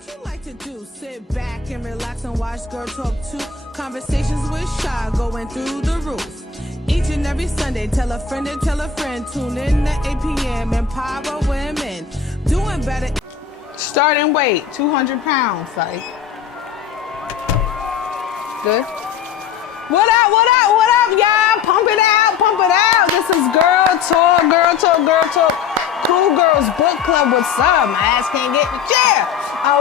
what you like to do? Sit back and relax and watch Girl Talk 2. Conversations with Shy going through the roof. Each and every Sunday, tell a friend and tell a friend. Tune in at 8 p.m. Empower women. Doing better. Starting weight, 200 pounds. Like, good. What up, what up, what up, y'all? Pump it out, pump it out. This is Girl Talk, Girl Talk, Girl Talk. Coolgurrlsbookclub, what's up? My ass can't get in the chair.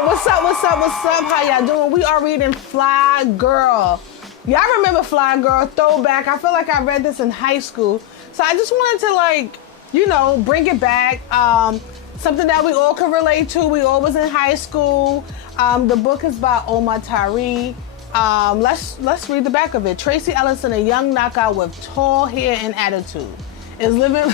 What's up, what's up, what's up? How y'all doing? We are reading Flyy Girrl. Y'all remember Flyy Girrl? Throwback. I feel like I read this in high school. So I just wanted to, like, you know, bring it back. Something that we all can relate to. We all was in high school. The book is by Omar Tyree. Let's read the back of it. Tracy Ellison, a young knockout with tall hair and attitude, is living.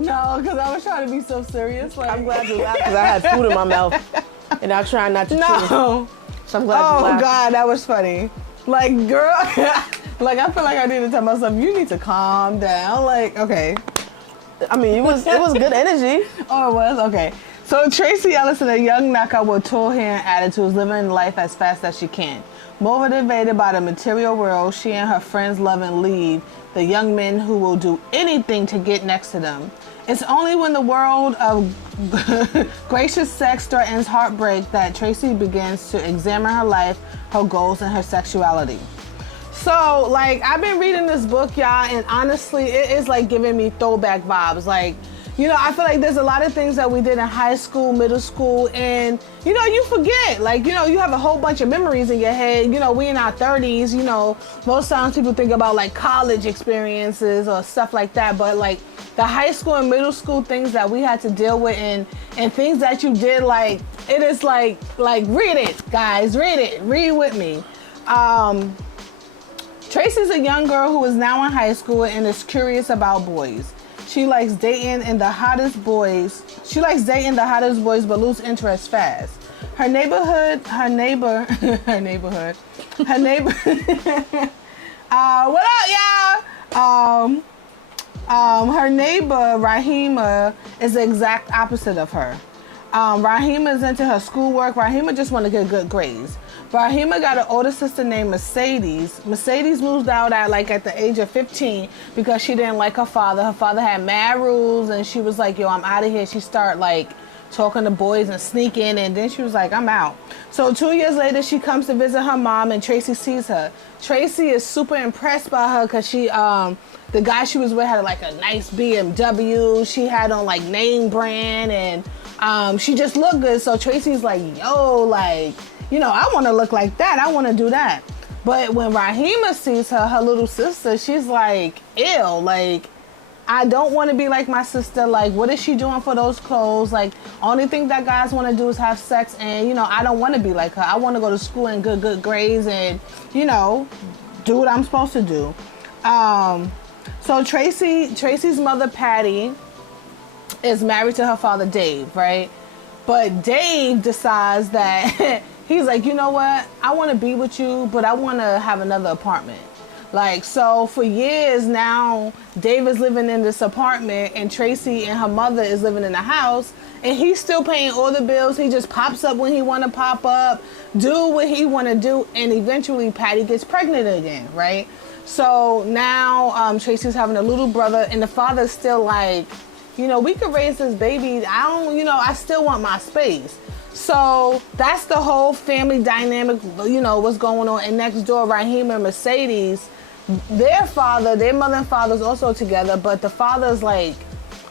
No, because I was trying to be so serious. Like, I'm glad you laughed because I had food in my mouth and I was trying not to chew. So I'm glad you laughed. Oh God, that was funny. Like, girl, like I feel like I need to tell myself, you need to calm down. Like, okay. I mean, it was good energy. Oh, it was? Okay. So Tracy Ellison, a young knockout with tall hair and attitude, is living life as fast as she can. Motivated by the material world, she and her friends love and leave the young men who will do anything to get next to them. It's only when the world of gracious sex threatens heartbreak that Tracy begins to examine her life, her goals, and her sexuality. So, like, I've been reading this book, y'all, and honestly, it is, like, giving me throwback vibes. Like, you know, I feel like there's a lot of things that we did in high school, middle school, and, you know, you forget. Like, you know, you have a whole bunch of memories in your head. You know, we in our 30s, you know, most times people think about, like, college experiences or stuff like that. But, like, the high school and middle school things that we had to deal with and things that you did, like, it is like read it, guys. Read it. Read with me. Tracy's a young girl who is now in high school and is curious about boys. She likes dating the hottest boys, but lose interest fast. Her neighbor, what up, y'all? Her neighbor, Rahima, is the exact opposite of her. Rahima is into her schoolwork. Rahima just want to get good grades. Rahima got an older sister named Mercedes. Mercedes moved out at the age of 15 because she didn't like her father. Her father had mad rules and she was like, yo, I'm out of here. She started like talking to boys and sneaking, and then she was like, I'm out. So 2 years later, she comes to visit her mom and Tracy sees her. Tracy is super impressed by her because she, the guy she was with had like a nice BMW. She had on like name brand and she just looked good. So Tracy's like, yo, like, you know, I want to look like that. I want to do that. But when Rahima sees her, her little sister, she's like, ew, like, I don't want to be like my sister. Like, what is she doing for those clothes? Like, only thing that guys want to do is have sex. And, you know, I don't want to be like her. I want to go to school and good grades and, you know, do what I'm supposed to do. So Tracy's mother, Patty, is married to her father, Dave, right? But Dave decides that he's like, you know what? I want to be with you, but I want to have another apartment. Like, so for years now, Dave is living in this apartment and Tracy and her mother is living in the house, and he's still paying all the bills. He just pops up when he want to pop up, do what he want to do, and eventually Patty gets pregnant again, right? So now Tracy's having a little brother, and the father's still like, you know, we could raise this baby. I still want my space. So that's the whole family dynamic, you know, what's going on. And next door, Rahima and Mercedes, their mother and father's also together, but the father's like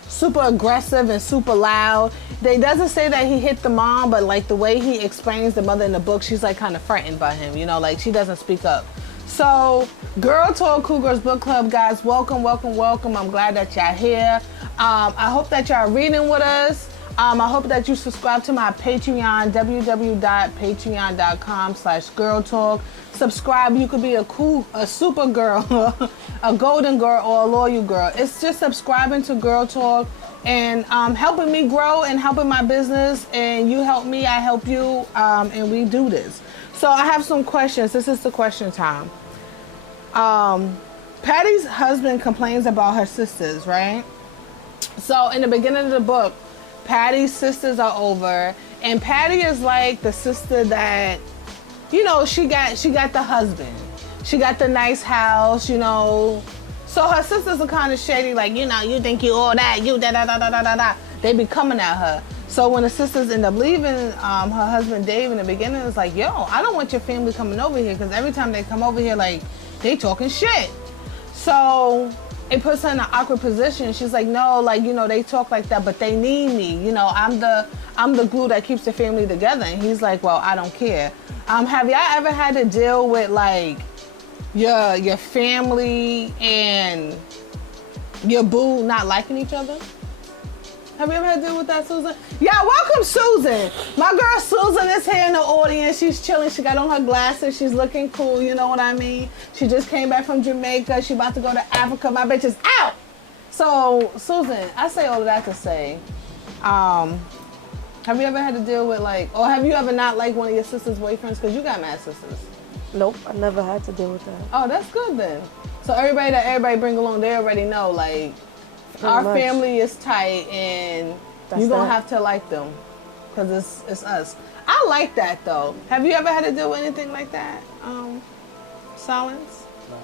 super aggressive and super loud. They doesn't say that he hit the mom, but like the way he explains the mother in the book, she's like kind of frightened by him, you know, like she doesn't speak up. So, Girl Talk, Coolgurrls Book Club, guys, welcome. I'm glad that y'all here. I hope that y'all reading with us. I hope that you subscribe to my Patreon, www.patreon.com/Gurrltalk. Subscribe. You could be a super girl, a golden girl, or a loyal girl. It's just subscribing to Girl Talk and helping me grow and helping my business. And you help me, I help you, and we do this. So I have some questions. This is the question time. Patty's husband complains about her sisters, right? So in the beginning of the book, Patty's sisters are over, and Patty is like the sister that, you know, she got the husband. She got the nice house, you know. So her sisters are kind of shady, like, you know, you think you all that, you da-da-da-da-da-da. They be coming at her. So when the sisters end up leaving, her husband Dave in the beginning is like, yo, I don't want your family coming over here, because every time they come over here, like, they talking shit. So it puts her in an awkward position. She's like, no, like, you know, they talk like that, but they need me. You know, I'm the glue that keeps the family together. And he's like, well, I don't care. Have y'all ever had to deal with, like, your family and your boo not liking each other? Have you ever had to deal with that, Susan? Yeah, welcome, Susan. My girl Susan is here in the audience. She's chilling. She got on her glasses. She's looking cool, you know what I mean? She just came back from Jamaica. She about to go to Africa. My bitch is out. So, Susan, I say all of that to say, have you ever had to deal with, like, or have you ever not liked one of your sister's boyfriends? Because you got mad sisters. Nope, I never had to deal with that. Oh, that's good then. So everybody bring along, they already know, like, our family is tight, and you're going to have to like them, because it's us. I like that, though. Have you ever had to deal with anything like that, Silence? No.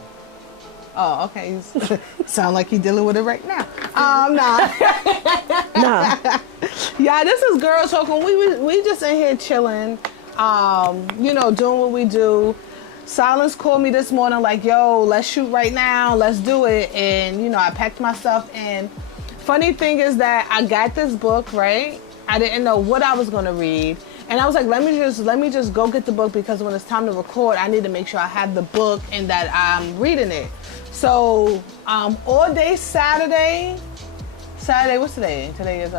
Oh, okay. Sound like you're dealing with it right now. Nah. Nah. Yeah, this is Girl Talking. We just in here chilling, you know, doing what we do. Silence called me this morning like, yo, let's shoot right now. Let's do it. And, you know, I packed my stuff. And funny thing is that I got this book, right? I didn't know what I was going to read. And I was like, let me just go get the book, because when it's time to record, I need to make sure I have the book and that I'm reading it. So all day Saturday, what's today? Today is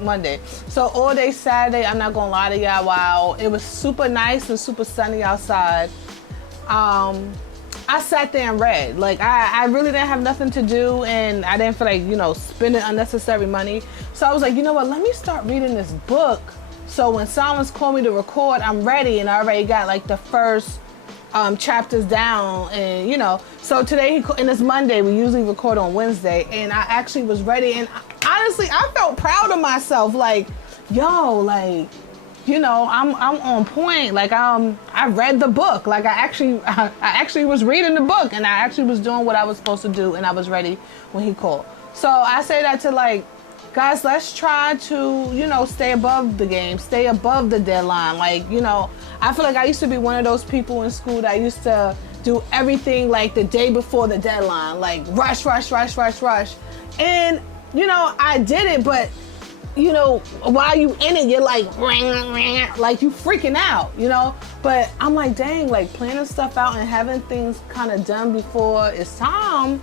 Monday. So all day Saturday, I'm not gonna lie to y'all, while it was super nice and super sunny outside, I sat there and read. Like, I really didn't have nothing to do, and I didn't feel like, you know, spending unnecessary money. So I was like, you know what, let me start reading this book. So when Silence called me to record, I'm ready, and I already got like the first chapters down, and you know, so today and it's Monday, we usually record on Wednesday, and I actually was ready, and honestly I felt proud of myself, like, yo, like, you know, I'm on point, like, I read the book, like I actually was reading the book, and I actually was doing what I was supposed to do, and I was ready when he called. So I say that to, like, guys, let's try to, you know, stay above the game, stay above the deadline. Like, you know, I feel like I used to be one of those people in school that used to do everything like the day before the deadline, like rush. And, you know, I did it, but, you know, while you in it, you're like you freaking out, you know? But I'm like, dang, like planning stuff out and having things kind of done before it's time,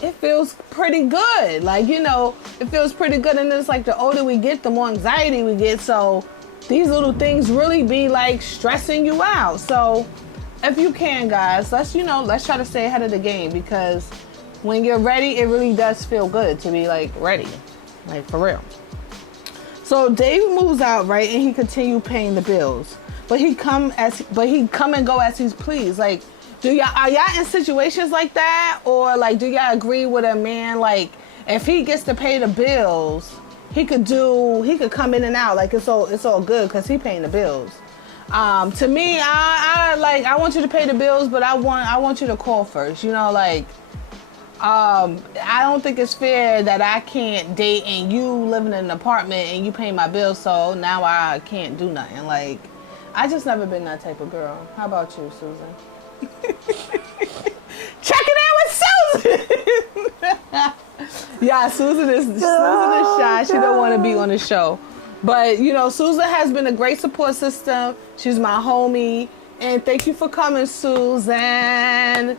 it feels pretty good. Like, you know, it feels pretty good. And it's like the older we get, the more anxiety we get. So these little things really be like stressing you out. So if you can, guys, let's try to stay ahead of the game, because when you're ready, it really does feel good to be like ready, like for real. So Dave moves out, right? And he continue paying the bills, but he come and go as he's pleased. Like, are y'all in situations like that? Or like, do y'all agree with a man, like, if he gets to pay the bills, he could come in and out, like it's all good because he paying the bills. To me, I want you to pay the bills, but I want you to call first, you know, like, I don't think it's fair that I can't date and you living in an apartment and you paying my bills, so now I can't do nothing. Like, I just never been that type of girl. How about you, Susan? Checking in with Susan. Yeah, Susan is shy. She don't want to be on the show. But, you know, Susan has been a great support system. She's my homie. And thank you for coming, Susan.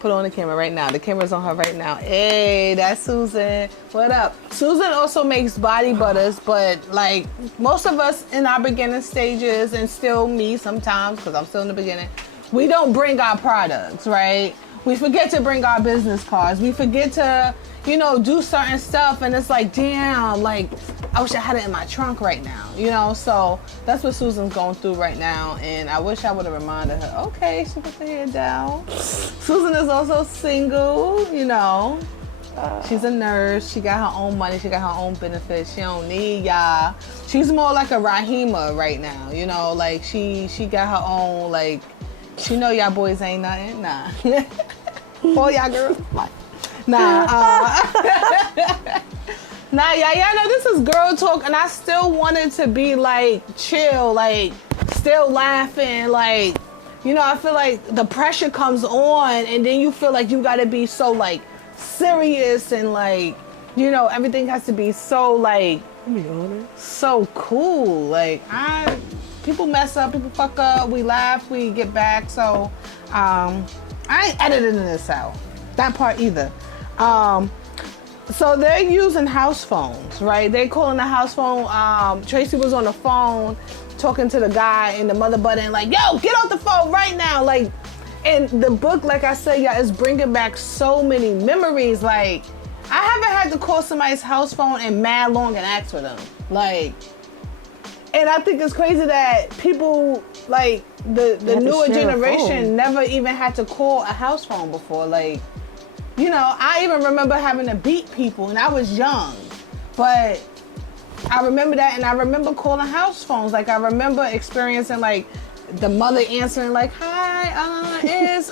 Put on the camera right now. The camera's on her right now. Hey, that's Susan. What up? Susan also makes body butters, but like most of us in our beginning stages, and still me sometimes, because I'm still in the beginning, we don't bring our products, right? We forget to bring our business cards. We forget to, you know, do certain stuff, and it's like, damn, like, I wish I had it in my trunk right now, you know? So that's what Susan's going through right now, and I wish I would have reminded her, okay, she put her head down. Susan is also single, you know. She's a nurse. She got her own money. She got her own benefits. She don't need y'all. She's more like a Rahima right now, you know? Like, she got her own, like, she know y'all boys ain't nothing. Nah. All y'all girls, like, nah. Nah, y'all know this is girl talk, and I still wanted to be like chill, like still laughing, like, you know, I feel like the pressure comes on, and then you feel like you gotta be so like serious, and like, you know, everything has to be so like so cool. Like, people mess up, people fuck up, we laugh, we get back. So I ain't editing this out, that part either. So they're using house phones, right? They calling the house phone. Tracy was on the phone talking to the guy in the mother button, like, yo, get off the phone right now. Like, and the book, like I said, y'all, is bringing back so many memories. Like, I haven't had to call somebody's house phone in mad long and ask for them. Like, and I think it's crazy that people, like, the newer generation never even had to call a house phone before. Like, you know, I even remember having to beat people, and I was young, but I remember that, and I remember calling house phones. Like, I remember experiencing, like, the mother answering, like, hi, is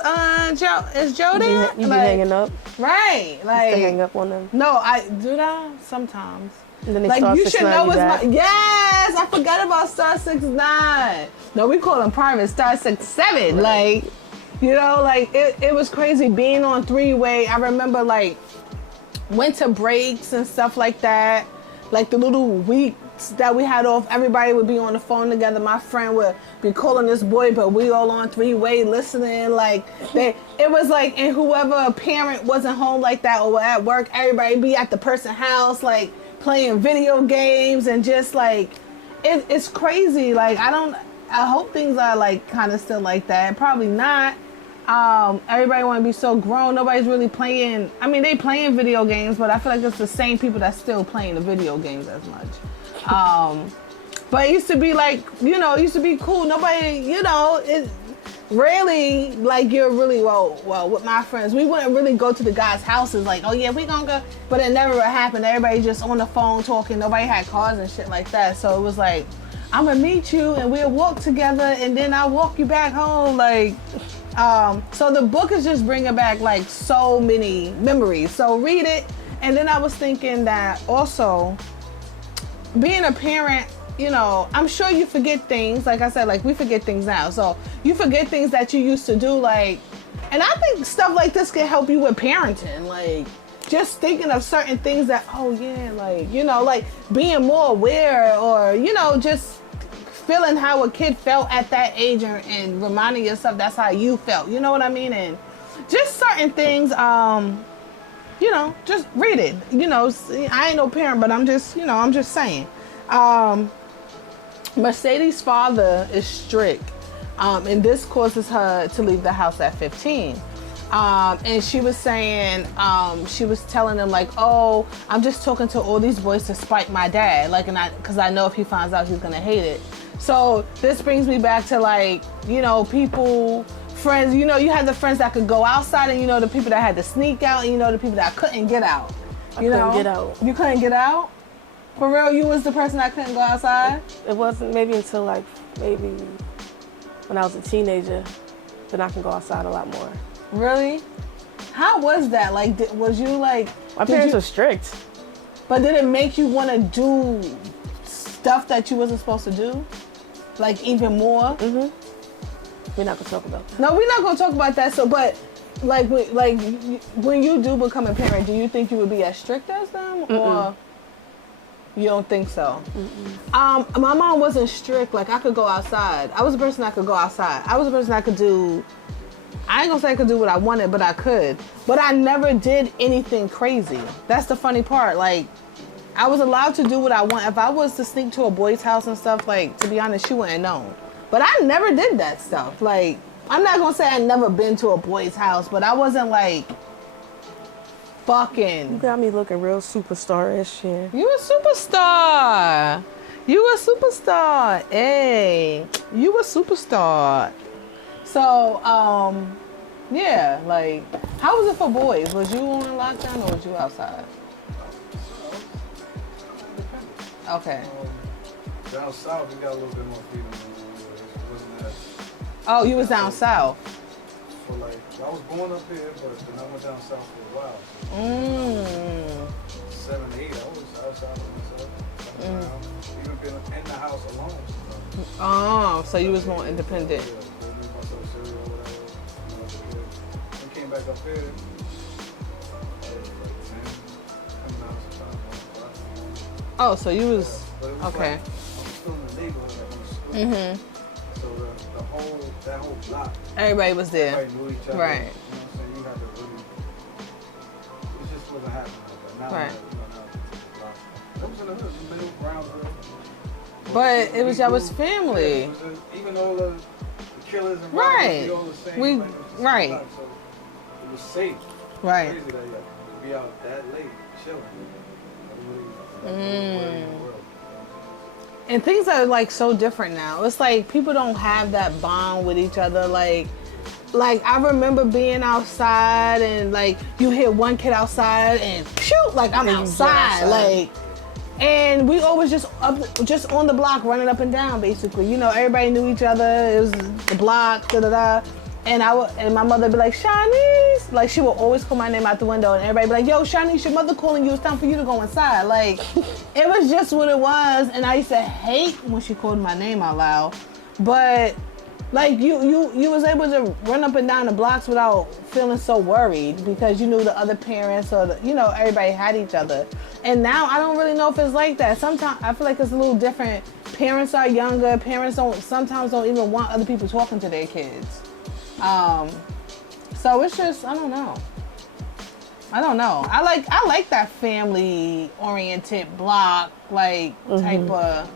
Joe there? You be like, hanging up? Right. Like, hang up on them? No, I do that sometimes. And then they like, start you should know it's back. yes, I forgot about star 69. No, we call them private star 67. Right. Like, you know, like, it was crazy being on three-way. I remember, like, winter breaks and stuff like that. Like, the little weeks that we had off, everybody would be on the phone together. My friend would be calling this boy, but we all on three-way listening. Like, it was like, and whoever parent wasn't home like that or at work, everybody be at the person's house, like, playing video games, and just, like, it's crazy. Like, I hope things are, like, kind of still like that. Probably not. Everybody want to be so grown. Nobody's really playing. I mean, they playing video games, but I feel like it's the same people that's still playing the video games as much. But it used to be like, you know, it used to be cool. Nobody, you know, it rarely, like, you're really, well, with my friends, we wouldn't really go to the guys' houses like, oh yeah, we gonna go. But it never happened. Everybody just on the phone talking. Nobody had cars and shit like that. So it was like, I'm gonna meet you and we'll walk together, and then I'll walk you back home. Like, so the book is just bringing back, like, so many memories. So read it. And then I was thinking that also being a parent, you know, I'm sure you forget things. Like I said, like, we forget things now. So you forget things that you used to do, like, and I think stuff like this can help you with parenting. Like, just thinking of certain things that, oh yeah, like, you know, like being more aware, or, you know, just feeling how a kid felt at that age, and reminding yourself that's how you felt. You know what I mean? And just certain things, you know, just read it. You know, I ain't no parent, but I'm just, you know, I'm just saying. Mercedes' father is strict, and this causes her to leave the house at 15. And she was saying, she was telling them, like, oh, I'm just talking to all these boys to spite my dad. Like, because I know if he finds out, he's going to hate it. So this brings me back to, like, you know, people, friends, you know, you had the friends that could go outside, and, you know, the people that had to sneak out, and, you know, the people that couldn't get out. I couldn't get out. You couldn't get out? For real, you was the person that couldn't go outside? It wasn't maybe until, like, maybe when I was a teenager, then I can go outside a lot more. Really? How was that? Like, was you like... My parents were strict. But did it make you want to do stuff that you wasn't supposed to do? Like, even more? Mm-hmm. We're not going to talk about that. No, we're not going to talk about that. So, but, like, when you do become a parent, do you think you would be as strict as them? Mm-mm. Or you don't think so? Mm-mm. My mom wasn't strict. Like, I could go outside. I was a person that could go outside. I was a person that could do... I ain't gonna say I could do what I wanted, but I could. But I never did anything crazy. That's the funny part. Like, I was allowed to do what I want. If I was to sneak to a boy's house and stuff, like, to be honest, she wouldn't know. But I never did that stuff. Like, I'm not gonna say I never been to a boy's house, but I wasn't like, fucking. You got me looking real superstar-ish here. You a superstar. You a superstar. Hey, you a superstar. So, yeah, like, how was it for boys? Was you on lockdown or was you outside? Okay. Down south, we got a little bit more freedom. It wasn't as. Oh, you was down south. For like, I was born up here, but then I went down south for a while. So 7, 8, I was outside of myself. Even been in the house alone. Oh, so you was more independent. Yeah, go make myself cereal or whatever. When I was a kid. I came back up here. I was like 10, coming out sometimes. Oh, so you was, But it was okay. like, I was still in the neighborhood, like on the street. So that whole block, Everybody was there. everybody knew each other. Right. You know what I'm saying? You had to really, it just wasn't happening like that. Now, Right. now it's a block. That was in the hood, the middle, Brownsville. But it was We y'all was grew- family. yeah, it was even though the killers and Right. robbers, we all the same. We- like, it was the same right. block, so it was safe. Right. Crazy that you could be out that late, chilling. And things are like so different now. It's like people don't have that bond with each other. Like I remember being outside and like you hear one kid outside and shoot, like I'm outside. Like, and we always just on the block running up and down basically. You know, everybody knew each other. It was the block, da da da. And and my mother would be like, Shanice, like she would always call my name out the window, and everybody be like, yo, Shanice, your mother calling you. It's time for you to go inside. Like, it was just what it was, and I used to hate when she called my name out loud. But like you was able to run up and down the blocks without feeling so worried because you knew the other parents or everybody had each other. And now I don't really know if it's like that. Sometimes I feel like it's a little different. Parents are younger. Parents sometimes don't even want other people talking to their kids. So it's just, I don't know. I like that family oriented block, like type of.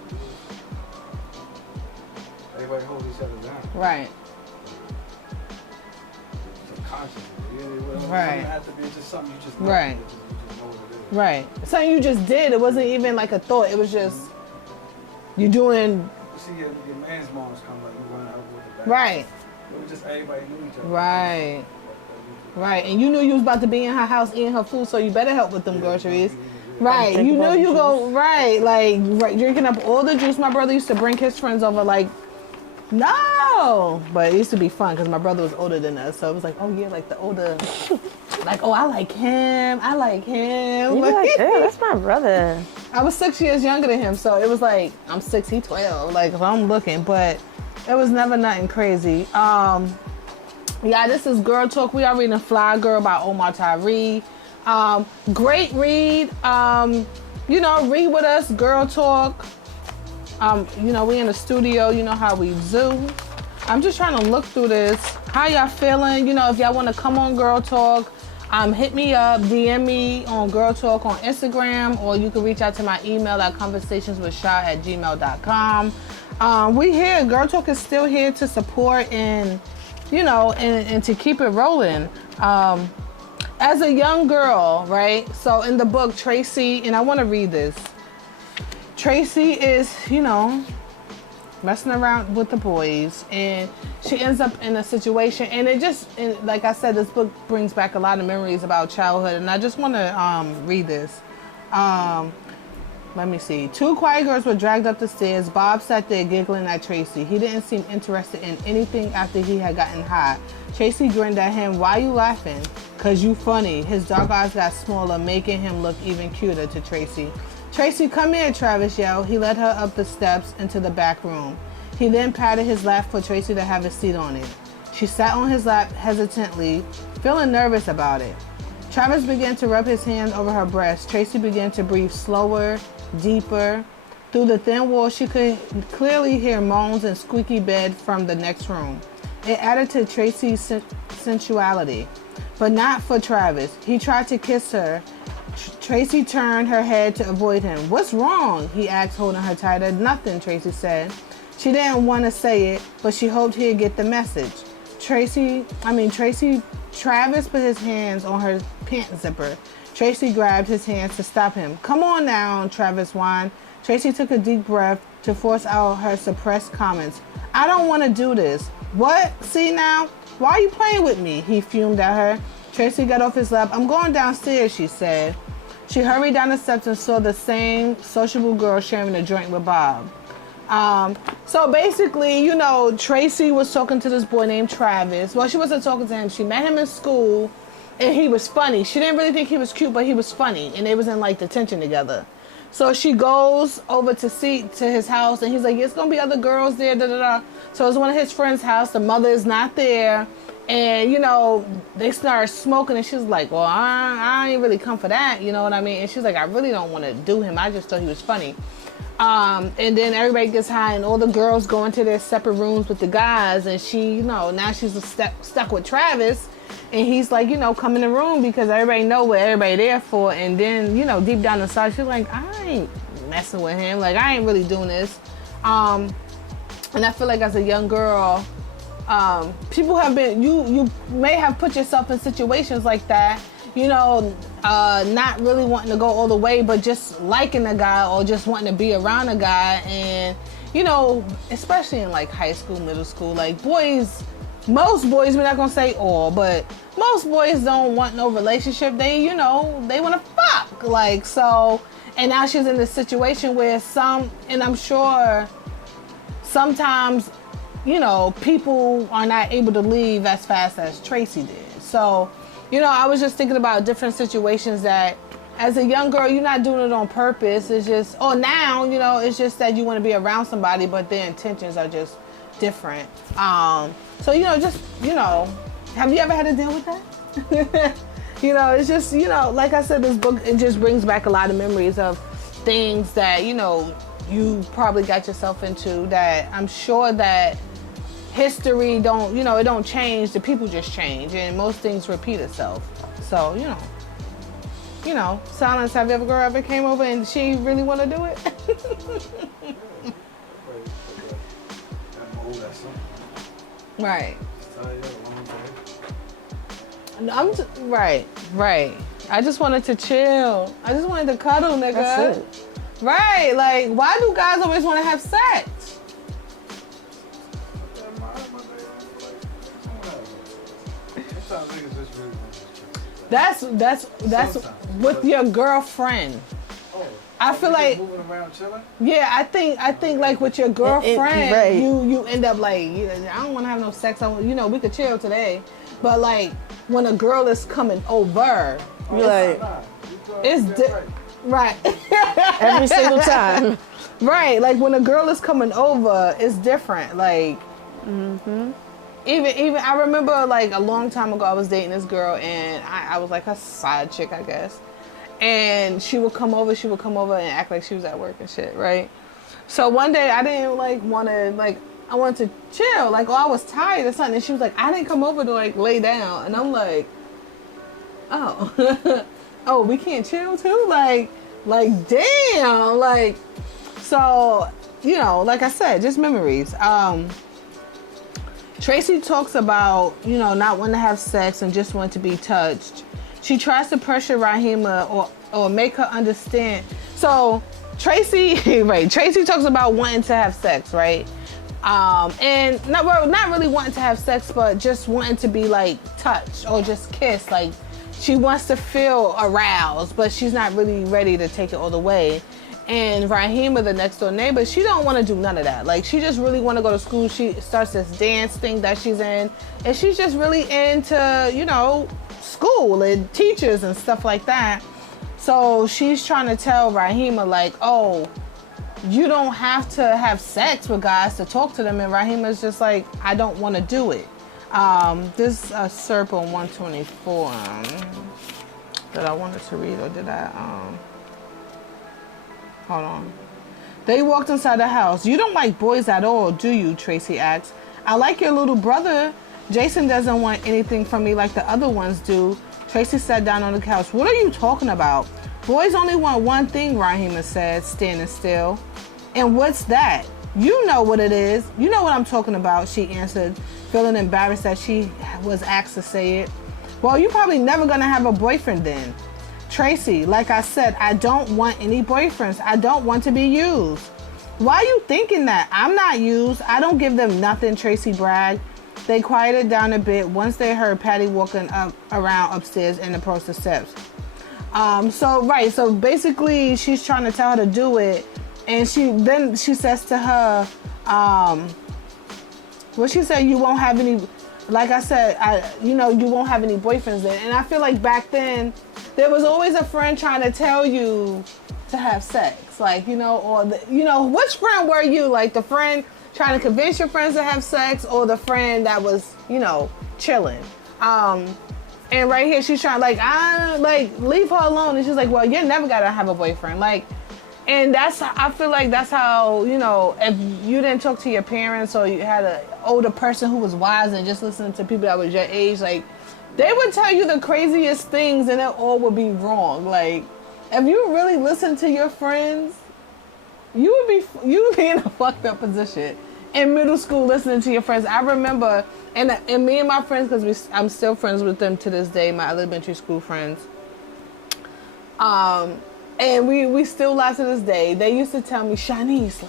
Everybody holds each other down. Right. Subconsciously. It Right. doesn't have to be just something you just know. Right. You just know what it is. Right. Something you just did. It wasn't even like a thought. It was just, you doing. You see your man's moms come like you run out with the back. Right. It was just everybody knew each other. Right. Right. And you knew you was about to be in her house eating her food, so you better help with them groceries. Right. Think You knew about you the go, right, like drinking up all the juice. My brother used to bring his friends over, like, no. But it used to be fun because my brother was older than us. So it was like, oh yeah, like the older, like, oh, I like him. You like, yeah, that's my brother. I was 6 years younger than him, so it was like, I'm 6, he 12. Like, if I'm looking, but it was never nothing crazy. Yeah, this is Girl Talk. We are reading Flyy Girrl by Omar Tyree. Great read. Read with us, Girl Talk. We in the studio, you know how we do. I'm just trying to look through this. How y'all feeling? If y'all want to come on Girl Talk, hit me up, DM me on Girl Talk on Instagram, or you can reach out to my email at conversationswithsha@gmail.com. We here. Girl Talk is still here to support and to keep it rolling. As a young girl, right? So in the book, Tracy, and I want to read this. Tracy is, messing around with the boys, and she ends up in a situation, and like I said, this book brings back a lot of memories about childhood, and I just want to read this. Let me see. 2 quiet girls were dragged up the stairs. Bob sat there giggling at Tracy. He didn't seem interested in anything after he had gotten high. Tracy grinned at him. Why you laughing? 'Cause you funny. His dark eyes got smaller, making him look even cuter to Tracy. Tracy, come here, Travis yelled. He led her up the steps into the back room. He then patted his lap for Tracy to have a seat on it. She sat on his lap hesitantly, feeling nervous about it. Travis began to rub his hand over her breast. Tracy began to breathe slower, deeper. Through the thin wall, she could clearly hear moans and squeaky bed from the next room. It added to Tracy's sensuality, but not for Travis. He tried to kiss her. Tracy turned her head to avoid him. What's wrong? He asked, holding her tighter. Nothing, Tracy said. She didn't want to say it, but she hoped he'd get the message. Travis put his hands on her pant zipper. Tracy grabbed his hands to stop him. Come on now, Travis whined. Tracy took a deep breath to force out her suppressed comments. I don't want to do this. What? See now? Why are you playing with me? He fumed at her. Tracy got off his lap. I'm going downstairs, she said. She hurried down the steps and saw the same sociable girl sharing a joint with Bob. So basically, you know, Tracy was talking to this boy named Travis. Well, she wasn't talking to him. She met him in school, and he was funny. She didn't really think he was cute, but he was funny, and they was in like detention together. So she goes over to his house, and he's like, it's gonna be other girls there, da da da. So it's one of his friends' house. The mother is not there, and you know they start smoking, and she's like, well, I ain't really come for that, you know what I mean? And she's like, I really don't want to do him. I just thought he was funny. And then everybody gets high, and all the girls go into their separate rooms with the guys, and she, you know, now she's stuck with Travis. And he's like, you know, come in the room because everybody know what everybody there for. And then, you know, deep down inside, she's like, I ain't messing with him. Like, I ain't really doing this. And I feel like as a young girl, people have been, you may have put yourself in situations like that, you know, not really wanting to go all the way, but just liking a guy or just wanting to be around a guy. And, you know, especially in like high school, middle school, like most boys, we're not gonna say all, but most boys don't want no relationship. They, you know, they want to fuck. Like, so, and now she's in this situation where and I'm sure sometimes, you know, people are not able to leave as fast as Tracy did. So, you know, I was just thinking about different situations that as a young girl, you're not doing it on purpose. It's just, now, you know, it's just that you want to be around somebody, but their intentions are just different. So, you know, just, you know, have you ever had to deal with that? You know, it's just, you know, like I said, this book, it just brings back a lot of memories of things that, you know, you probably got yourself into that I'm sure that history don't, you know, it don't change. The people just change, and most things repeat itself. So, you know, Silence, have you ever came over and she really want to do it? Right. Right. I just wanted to chill. I just wanted to cuddle, nigga. That's it. Right. Like, why do guys always want to have sex? That's with your girlfriend. I feel like, yeah, I think like with your girlfriend, right. you end up like, I don't want to have no sex. You know, we could chill today, but like when a girl is coming over, you're like, it's right every single time. Right, like when a girl is coming over, it's different. Like, even I remember like a long time ago, I was dating this girl, and I was like a side chick, I guess. And she would come over and act like she was at work and shit, right? So one day I didn't I wanted to chill, like, I was tired or something. And she was like, I didn't come over to like lay down. And I'm like, oh, oh, we can't chill too? Like damn, like, so, you know, like I said, just memories. Tracy talks about, you know, not wanting to have sex and just want to be touched. She tries to pressure Rahima or make her understand. So Tracy, right? Tracy talks about wanting to have sex, right? And not really wanting to have sex, but just wanting to be like touched or just kissed. Like she wants to feel aroused, but she's not really ready to take it all the way. And Rahima, the next door neighbor, she don't want to do none of that. Like she just really want to go to school. She starts this dance thing that she's in, and she's just really into, you know, school and teachers and stuff like that. So she's trying to tell Rahima like, oh, you don't have to have sex with guys to talk to them. And Rahima's just like, I don't want to do it. This SERP on 124 that I wanted to read, or did I? Hold on. They walked inside the house. You don't like boys at all, do you? Tracy asked. I like your little brother. Jason doesn't want anything from me like the other ones do. Tracy sat down on the couch. What are you talking about? Boys only want one thing, Rahima said, standing still. And what's that? You know what it is. You know what I'm talking about, she answered, feeling embarrassed that she was asked to say it. Well, you're probably never gonna have a boyfriend then. Tracy, like I said, I don't want any boyfriends. I don't want to be used. Why are you thinking that? I'm not used. I don't give them nothing, Tracy bragged. They quieted down a bit once they heard Patty walking around upstairs and approached the steps. So basically she's trying to tell her to do it, and she says to her, well, she said, you won't have any, like I said, you won't have any boyfriends then. And I feel like back then, there was always a friend trying to tell you to have sex. Like, which friend were you? Like the friend trying to convince your friends to have sex, or the friend that was, chilling? And right here, she's trying, leave her alone. And she's like, well, you're never gonna have a boyfriend. And I feel like that's how, if you didn't talk to your parents, or you had an older person who was wise and just listening to people that was your age, they would tell you the craziest things and it all would be wrong. Like, if you really listen to your friends, you would be in a fucked up position in middle school listening to your friends. I remember, and me and my friends, because I'm still friends with them to this day, my elementary school friends. And we still laugh to this day. They used to tell me, Shanice,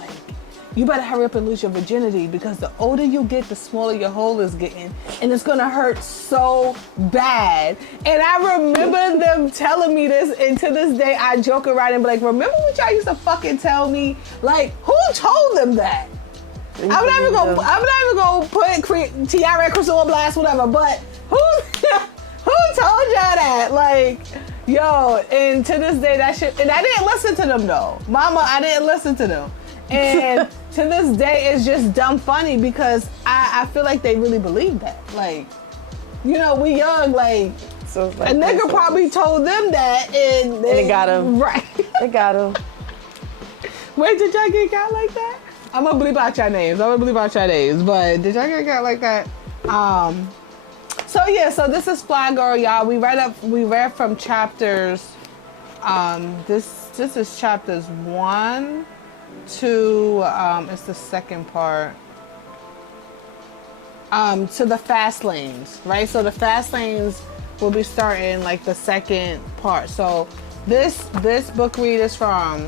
you better hurry up and lose your virginity, because the older you get, the smaller your hole is getting, and it's gonna hurt so bad. And I remember them telling me this, and to this day I joke around and be like, remember what y'all used to fucking tell me? Like, who told them that? I'm not even gonna put Tiara, Crystal Blast, whatever, but who told y'all that? Like, yo, and to this day that shit, and I didn't listen to them though. Mama, I didn't listen to them. And to this day, it's just dumb funny, because I feel like they really believe that. Like, we young, so it's a nigga probably told them that, and they got him. Right. They got him. Wait, did y'all get got like that? I'm gonna bleep out your names. But did y'all get got like that? So this is Flyy Girrl, y'all. We read from chapters. This is chapters 1 to it's the second part. To the fast lanes, right? So the fast lanes will be starting the second part. So this book read is from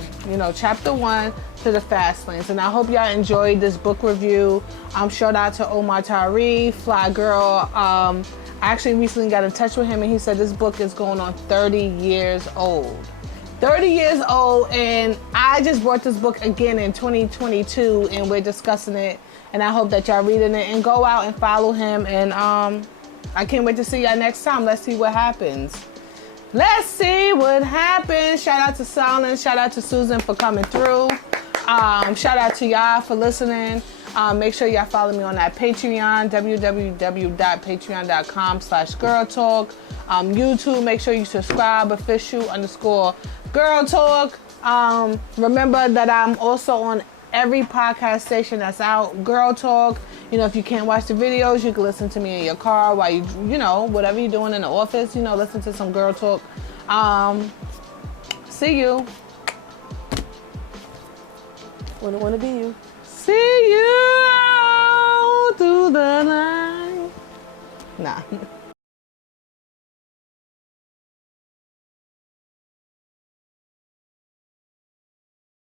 chapter 1 to the fast lanes, and I hope y'all enjoyed this book review. Shout out to Omar Tyree, Flyy Girrl. I actually recently got in touch with him, and he said this book is going on 30 years old. 30 years old, and I just bought this book again in 2022, and we're discussing it, and I hope that y'all reading it, and go out and follow him, and I can't wait to see y'all next time. Let's see what happens. Shout out to Silence, shout out to Susan for coming through. Shout out to y'all for listening. Make sure y'all follow me on that Patreon, www.patreon.com/Gurrltalk. YouTube, make sure you subscribe, official_Gurrltalk. Remember that I'm also on every podcast station that's out, Gurrltalk. If you can't watch the videos, you can listen to me in your car while you whatever you're doing in the office, listen to some Gurrltalk. See you. Wouldn't want to be you. See you through the night. Nah.